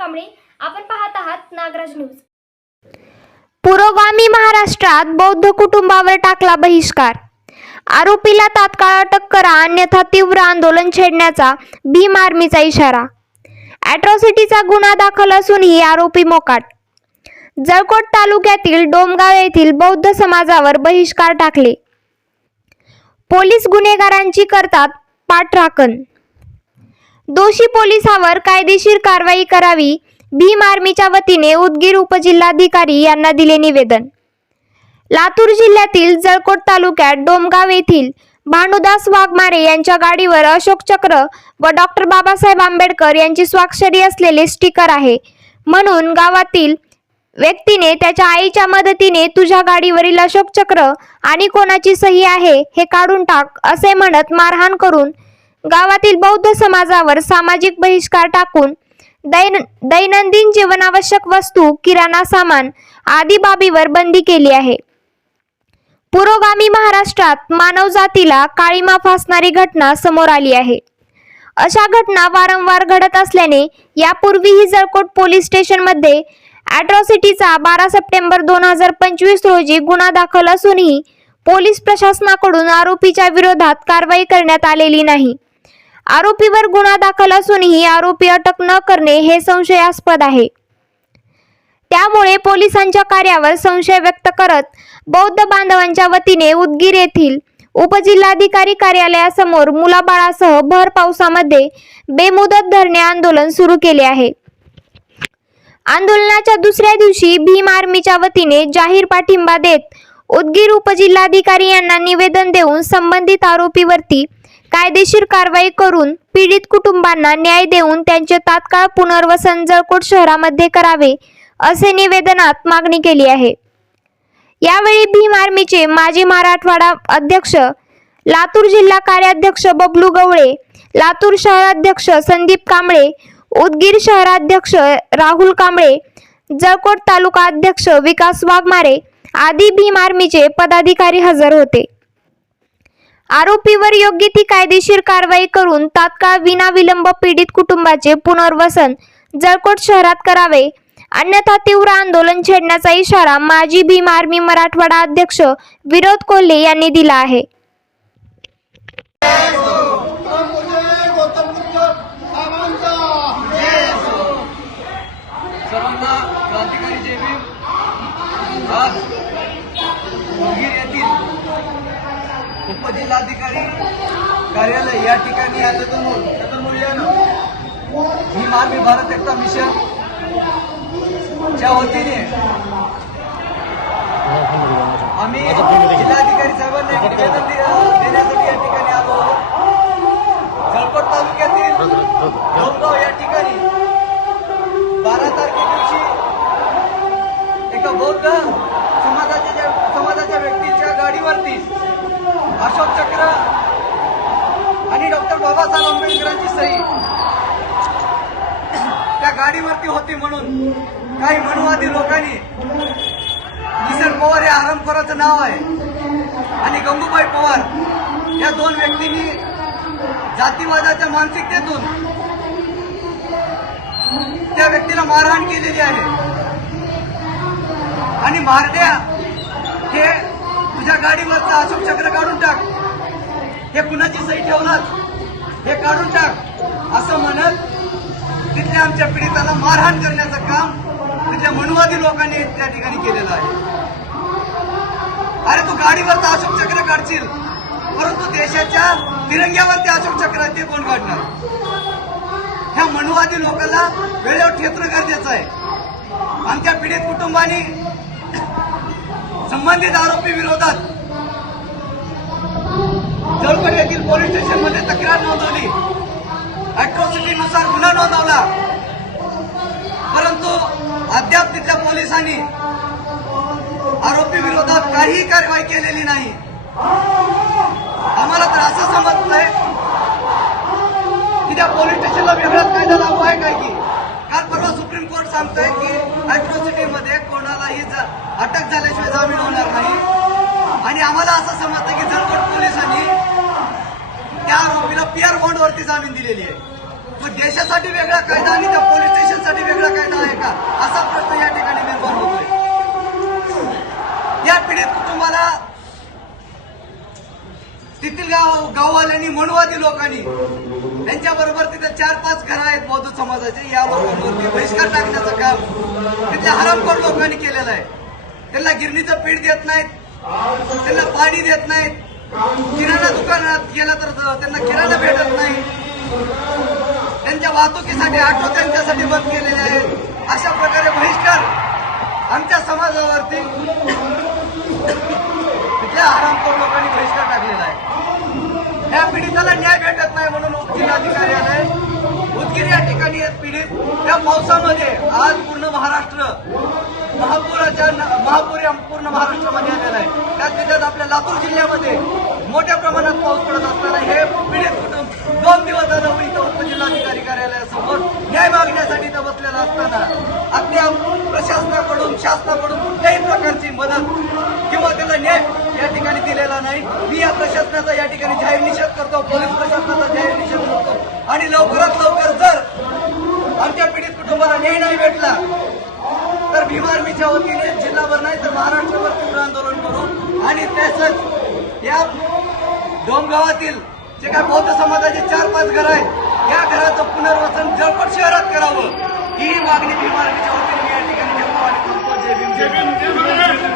कांबळे. आपण पाहत आहात नागराज न्यूज. पुरोगामी महाराष्ट्रात बौद्ध कुटुंबावर टाकला बहिष्कार. आरोपीला तात्काळ अटक करा अन्यथा तीव्र आंदोलन छेडण्याचा भीम आर्मीचा इशारा. अॅट्रॉसिटीचा गुन्हा दाखल असूनही आरोपी मोकाट. जळकोट तालुक्यातील डोमगाव येथील बौद्ध समाजावर बहिष्कार टाकले. पोलीस गुन्हेगारांची करतात पाठराखण. दोषी पोलिसावर कायदेशीर कारवाई करावी भीम आर्मीच्या वतीने उदगीर उपजिल्हाधिकारी यांना दिले निवेदन. लातूर जिल्ह्यातील जळकोट तालुक्यात डोमगाव येथील भानुदास वाघमारे यांच्या गाडीवर अशोक चक्र व डॉक्टर बाबासाहेब आंबेडकर यांची स्वाक्षरी असलेले स्टिकर आहे. म्हणून गावातील व्यक्तीने त्याच्या आईच्या मदतीने तुझ्या गाडीवरील अशोक चक्र आणि कोणाची सही आहे हे काढून टाक असे म्हणत मारहाण करून गावातील बौद्ध समाजावर सामाजिक बहिष्कार टाकून दैन दैनंदिन जीवनावश्यक वस्तू किराणा सामान आदी बाबीवर बंदी केली आहे. पुरोगामी महाराष्ट्रात मानवजातीला काळीमा फासणारी घटना समोर आली आहे. अशा घटना वारंवार घडत असल्याने यापूर्वीही जळकोट पोलीस स्टेशनमध्ये अॅट्रॉसिटीचा बारा सप्टेंबर दोन हजार पंचवीस रोजी गुन्हा दाखल असूनही पोलीस प्रशासनाकडून आरोपीच्या विरोधात कारवाई करण्यात आलेली नाही. आरोपीवर गुन्हा दाखल असूनही आरोपी अटक न करणे हे संशयास्पद आहे. त्यामुळे पोलिसांच्या कार्यावर संशय व्यक्त करत बौद्ध बांधवांच्या वतीने उदगीर येथील उपजिल्हाधिकारी कार्यालयासमोर मुलाबाळासह भर पावसामध्ये बेमुदत धरणे आंदोलन सुरू केले आहे. आंदोलनाच्या दुसऱ्या दिवशी भीम आर्मीच्या वतीने जाहीर पाठिंबा देत उदगीर उपजिल्हाधिकारी यांना निवेदन देऊन संबंधित आरोपीवरती कायदेशीर कारवाई करून पीडित कुटुंबांना न्याय देऊन त्यांचे तात्काळ पुनर्वसन जळकोट शहरामध्ये करावे असे निवेदनात मागणी केली आहे. यावेळी भीम आर्मीचे माजी मराठवाडा अध्यक्ष लातूर जिल्हा कार्याध्यक्ष बबलू गवळे लातूर शहराध्यक्ष संदीप कांबळे उदगीर शहराध्यक्ष राहुल कांबळे जळकोट तालुका अध्यक्ष विकास वाघमारे आदी भीम आर्मीचे पदाधिकारी हजर होते. आरोपीवर योग्य ती कायदेशीर कारवाई करून तात्काळ विनाविलंब पीडित कुटुंबाचे पुनर्वसन जळकोट शहरात करावे. अन्यथा तीव्र आंदोलन छेडण्याचा इशारा माजी भीम आर्मी मराठवाडा अध्यक्ष विनोद कोल्हे यांनी दिला आहे. क्रांतिकारी आज येथील उपजिल्हाधिकारी कार्यालय या ठिकाणी या चतुर्मूल चतुर्मूल्यानं भीम आर्मी भारत एकता मिशन च्या वतीने आम्ही जिल्हाधिकारी साहेबांना एक निवेदन देण्यासाठी या ठिकाणी आलो जळकोट तालुक्यातील डोंगगाव या ठिकाणी बारा तारखे दिवशी एका बौद्ध समाजाच्या ज्या- समाजाच्या व्यक्तीच्या गाडीवरती अशोक चक्र आणि डॉक्टर बाबासाहेब आंबेडकरांची सही. त्या गाडीवरती होती म्हणून काही मनुवादी लोकांनी किसन पवार हे आरामखोराचं नाव आहे. आणि गंगूबाई पवार या दोन व्यक्तींनी जातीवादाच्या मानसिकतेतून त्या व्यक्तीला मारहाण केलेली आहे. आणि मारड्या हे तुझ्या गाडीवरचं अशोक चक्र काढून टाक. हे कुणाची सही ठेवणार? हे काढून टाक. असं म्हणत तिथल्या आमच्या पीडिताला मारहाण करण्याचं काम तिथल्या मनुवादी लोकांनी त्या ठिकाणी केलेलं आहे. अरे तू गाडीवरचा अशोक चक्र काढशील. परंतु देशाच्या तिरंग्यावरती अशोक चक्र ते कोण काढणार? ह्या मनुवादी लोकांना वेळेवर ठेचणं गरजेचं आहे. आमच्या पीडित कुटुंबाने संबंधित आरोपी विरोधात. जळकोट येथील पोलीस स्टेशनमध्ये तक्रार नोंदवली. अॅट्रॉसिटीनुसार गुन्हा नोंदवला. परंतु अद्याप तिथल्या पोलिसांनी आरोपी विरोधात काहीही कारवाई केलेली नाही. आम्हाला तर असं समजलंय की त्या पोलीस स्टेशनला वेगळाच कायदा लागू आहे काय की? काल परवा सुप्रीम कोर्ट सांगतोय की अटक झाल्याशिवाय जामीन होणार नाही. आणि आम्हाला असं समजतं की जळकोट पोलिसांनी त्या आरोपीला पीआर बॉन्डवरती जामीन दिलेली आहे. मग देशासाठी वेगळा कायदा आणि त्या पोलीस स्टेशनसाठी वेगळा कायदा आहे का? असा प्रश्न या ठिकाणी निर्माण होतोय. या पीडित कुटुंबाला तिथील गाव गाववाल्यांनी मनुवादी लोकांनी त्यांच्याबरोबर तिथे चार पाच घरं आहेत बौद्ध समाजाचे. या लोकांवरती बहिष्कार टाकण्याचं काम तिथल्या हरामखोर लोकांनी केलेलं आहे. त्यांना गिरणीचं पीठ देत नाहीत. त्यांना पाणी देत नाहीत. किराणा दुकानात गेलं तर त्यांना किराणा भेटत नाही. त्यांच्या वाहतुकीसाठी ऑटो त्यांच्यासाठी बंद केलेले आहेत. अशा प्रकारे बहिष्कार आमच्या समाजावरती तिथल्या आरामखोर लोकांनी बहिष्कार टाकलेला आहे. या पीडिताला न्याय भेटत नाही म्हणून जिल्हाधिकारी आलाय उदगीर या ठिकाणी आहेत पीडित. त्या पावसामध्ये आज पूर्ण महाराष्ट्र महापुराच्या महापूर या पूर्ण महाराष्ट्रामध्ये आलेला आहे. त्यात त्याच्यात आपल्या लातूर जिल्ह्यामध्ये मोठ्या प्रमाणात पाऊस पडत असताना हे पीडित कुटुंब दोन दिवस झालं इथं उपजिल्हाधिकारी कार्यालयासमोर न्याय मागण्यासाठी इथं बसलेला असताना अद्याप प्रशासनाकडून शासनाकडून कुठल्याही प्रकारची मदत किंवा त्याला न्याय या ठिकाणी दिलेला नाही. मी या प्रशासनाचा या ठिकाणी जाहीर निषेध करतो पोलीस प्रशासनाचा जाहीर निषेध करतो. आणि लवकरात लवकर जर आमच्या पीडित कुटुंबाला न्याय नाही भेटला आमच्या वतीने जिल्हाभर नाही तर महाराष्ट्रभर तीव्र आंदोलन करू आणि तसंच या डोमगावातील जे काय बौद्ध समाजाचे चार पाच घर आहेत या घराचं पुनर्वसन जळकोट शहरात करावं. ही मागणी भीम आर्मीच्या वतीने मी या ठिकाणी करतो आणि करतो जय भीम. जय भीम, जय भीम.